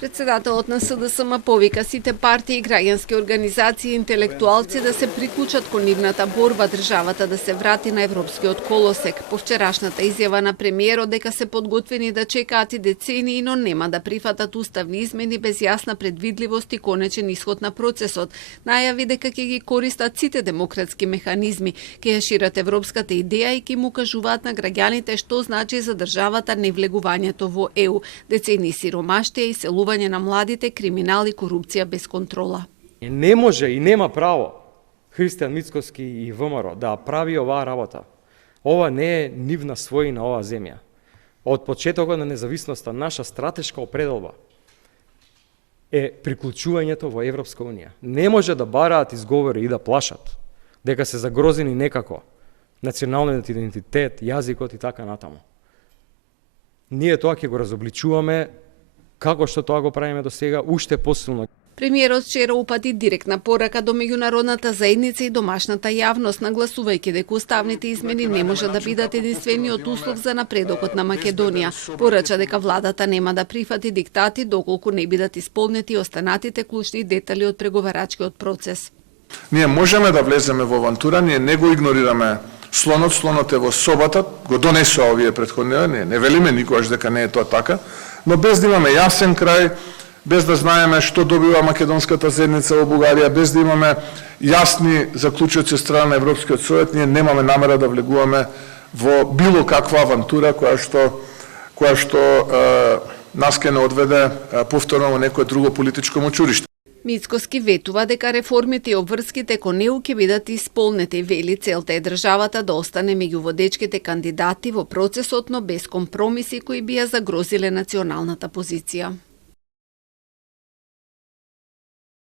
Председателот на СДСМ повика сите партии и граѓански организации и интелектуалци да се приклучат кон нивната борба државата да се врати на европскиот колосек. По вчерашната изјава на премиерот дека се подготвени да чекаат и децении, но нема да прифатат уставни измени без јасна предвидливост и конечен исход на процесот. Најави дека ќе ги користат сите демократски механизми, ќе ја шират европската идеја и ќе му кажуваат на граѓаните што значи за државата невлегувањето во ЕУ, децении сиромаштија и селување на младите, криминал и корупција без контрола. Не може и нема право Христијан Мицкоски и ВМРО да прави оваа работа. Ова не е нивна својина оваа земја. Од почетокот на независноста наша стратешка определба е приклучувањето во Европска унија. Не може да бараат изговори и да плашат дека се загрозени некако националниот идентитет, јазикот и така натаму. Ние тоа ќе го разобличуваме како што тоа го правиме до сега, уште посилно. Премиерот вчера упати директна порака до меѓународната заедница и домашната јавност, нагласувајќи дека уставните измени не може да бидат единствениот услов за напредокот на Македонија. Порача дека владата нема да прифати диктати доколку не бидат исполнети останатите клучни детали од преговарачкиот процес. Ние можеме да влеземе во авантура, ние не го игнорираме слонот е во собата, го донесоа овие претходни, не велиме никогаш дека не е тоа така, но без да имаме јасен крај, без да знаеме што добива македонската заедница во Бугарија, без да имаме јасни заклучоци од страна на Европскиот совет, ние немаме намера да влегуваме во било каква авантура која што нас ке не одведе повторно во некое друго политичко мочуриште. Мицкоски ветува дека реформите и обврските кон ЕУ ќе бидат исполнети, вели целта е државата да остане меѓу водечките кандидати во процесот, но без компромиси кои би ја загрозиле националната позиција.